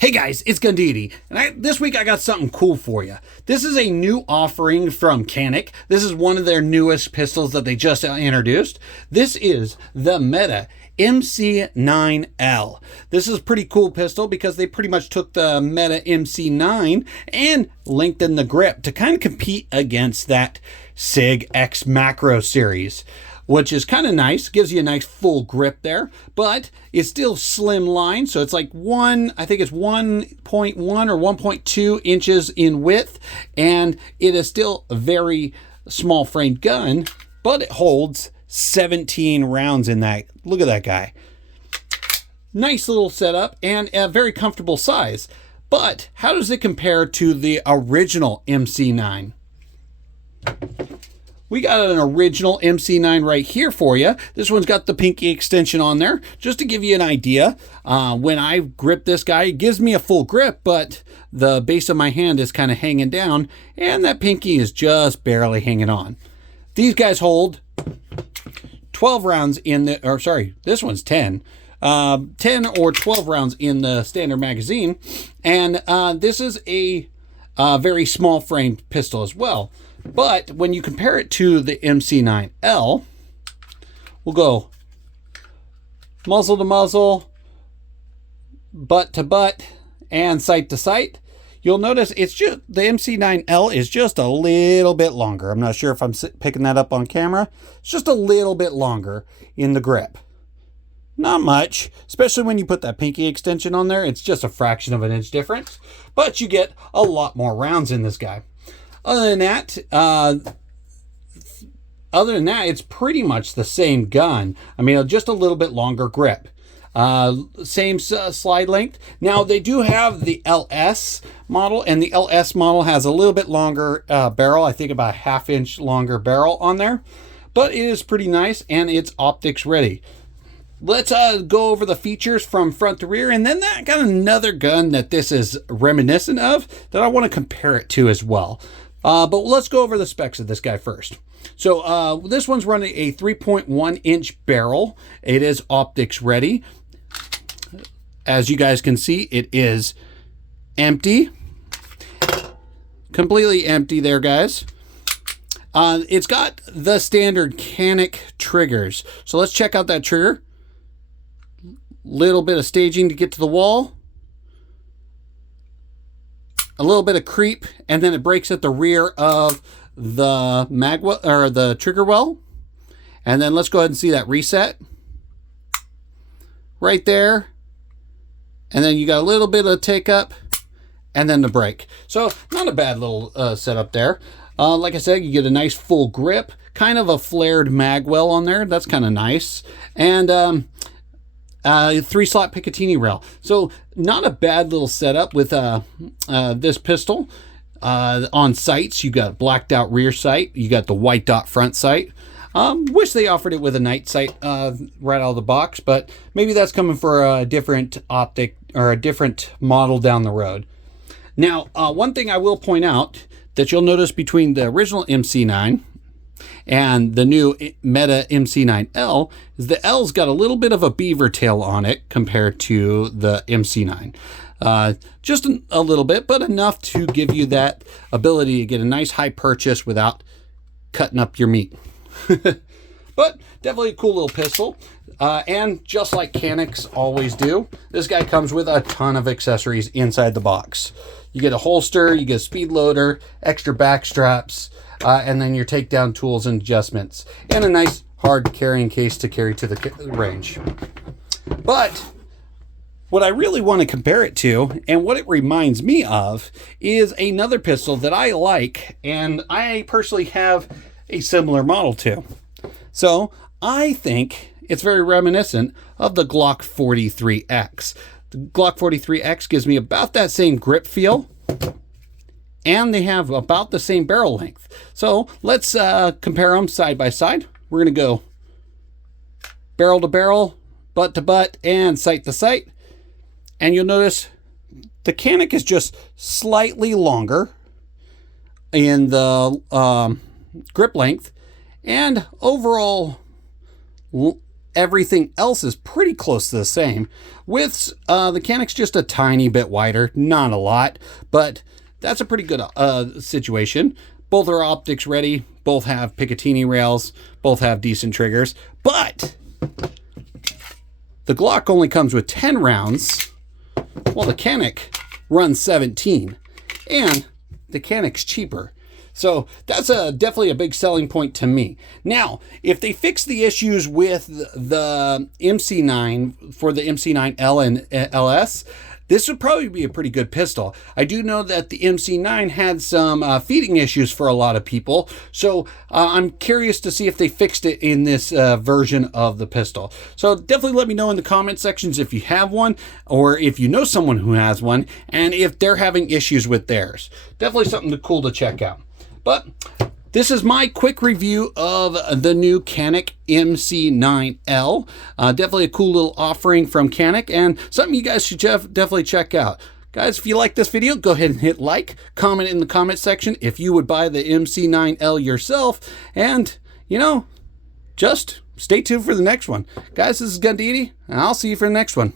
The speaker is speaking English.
Hey guys, it's Gundidi, and this week I got something cool for you. This is a new offering from Canik. This is one of their newest pistols that they just introduced. This is the Meta MC9L. This is a pretty cool pistol because they pretty much took the Meta MC9 and lengthened the grip to kind of compete against that Sig X Macro series, which is kind of nice. Gives you a nice full grip there, but it's still slim line. So it's like I think it's 1.1 or 1.2 inches in width, and it is still a very small framed gun, but it holds 17 rounds in that. Look at that guy. Nice little setup and a very comfortable size. But how does it compare to the original MC9? We got an original MC9 right here for you. This one's got the pinky extension on there. Just to give you an idea, when I grip this guy, it gives me a full grip, but the base of my hand is kind of hanging down, and that pinky is just barely hanging on. These guys hold 12 rounds in the, or sorry, this one's 10. 10 or 12 rounds in the standard magazine, and this is a very small framed pistol as well. But when you compare it to the MC9L, we'll go muzzle to muzzle, butt to butt, and sight to sight. You'll notice it's just the MC9L is just a little bit longer. I'm not sure if I'm picking that up on camera. It's just a little bit longer in the grip. Not much, especially when you put that pinky extension on there. It's just a fraction of an inch difference, but you get a lot more rounds in this guy. Other than that, it's pretty much the same gun. I mean, just a little bit longer grip. Same slide length. Now, they do have the LS model, and the LS model has a little bit longer barrel. I think about a half-inch longer barrel on there. But it is pretty nice, and it's optics ready. Let's go over the features from front to rear, and then I got another gun that this is reminiscent of that I want to compare it to as well. But let's go over the specs of this guy first. So this one's running a 3.1 inch barrel. It is optics ready. As you guys can see, it is empty. Completely empty there, guys. It's got the standard Canik triggers. So let's check out that trigger. Little bit of staging to get to the wall. A little bit of creep, and then it breaks at the rear of the the trigger well. And then let's go ahead and see that reset right there. And then you got a little bit of take up, and then the break. So not a bad little setup there. Like I said, you get a nice full grip, kind of a flared mag well on there. That's kind of nice. And 3-slot Picatinny rail. So not a bad little setup with this pistol. On sights, you got blacked out rear sight. You got the white dot front sight. Wish they offered it with a night sight right out of the box, but maybe that's coming for a different optic or a different model down the road. Now, one thing I will point out that you'll notice between the original MC9 and the new Meta MC9L is the L's got a little bit of a beaver tail on it compared to the MC9. Just a little bit, but enough to give you that ability to get a nice high purchase without cutting up your meat. But definitely a cool little pistol. And just like Caniks always do, this guy comes with a ton of accessories inside the box. You get a holster, you get a speed loader, extra back straps, and then your takedown tools and adjustments, and a nice hard carrying case to carry to the range. But what I really want to compare it to, and what it reminds me of, is another pistol that I like, and I personally have a similar model to. So I think it's very reminiscent of the Glock 43X. The Glock 43X gives me about that same grip feel, and they have about the same barrel length. So let's compare them side by side. We're going to go barrel to barrel, butt to butt, and sight to sight. And you'll notice the Canik is just slightly longer in the grip length, and overall everything else is pretty close to the same, with the Canik's just a tiny bit wider, not a lot, but that's a pretty good situation. Both are optics ready, both have Picatinny rails, both have decent triggers, but the Glock only comes with 10 rounds, while the Canik runs 17, and the Canik's cheaper. So that's definitely a big selling point to me. Now, if they fix the issues with the MC9 for the MC9L and LS, this would probably be a pretty good pistol. I do know that the MC9 had some feeding issues for a lot of people, so I'm curious to see if they fixed it in this version of the pistol. So definitely let me know in the comment sections if you have one, or if you know someone who has one, and if they're having issues with theirs. Definitely something cool to check out. But this is my quick review of the new Canik MC9L. Definitely a cool little offering from Canik, and something you guys should definitely check out. Guys, if you like this video, go ahead and hit like, comment in the comment section if you would buy the MC9L yourself, and, you know, just stay tuned for the next one. Guys, this is Gundini, and I'll see you for the next one.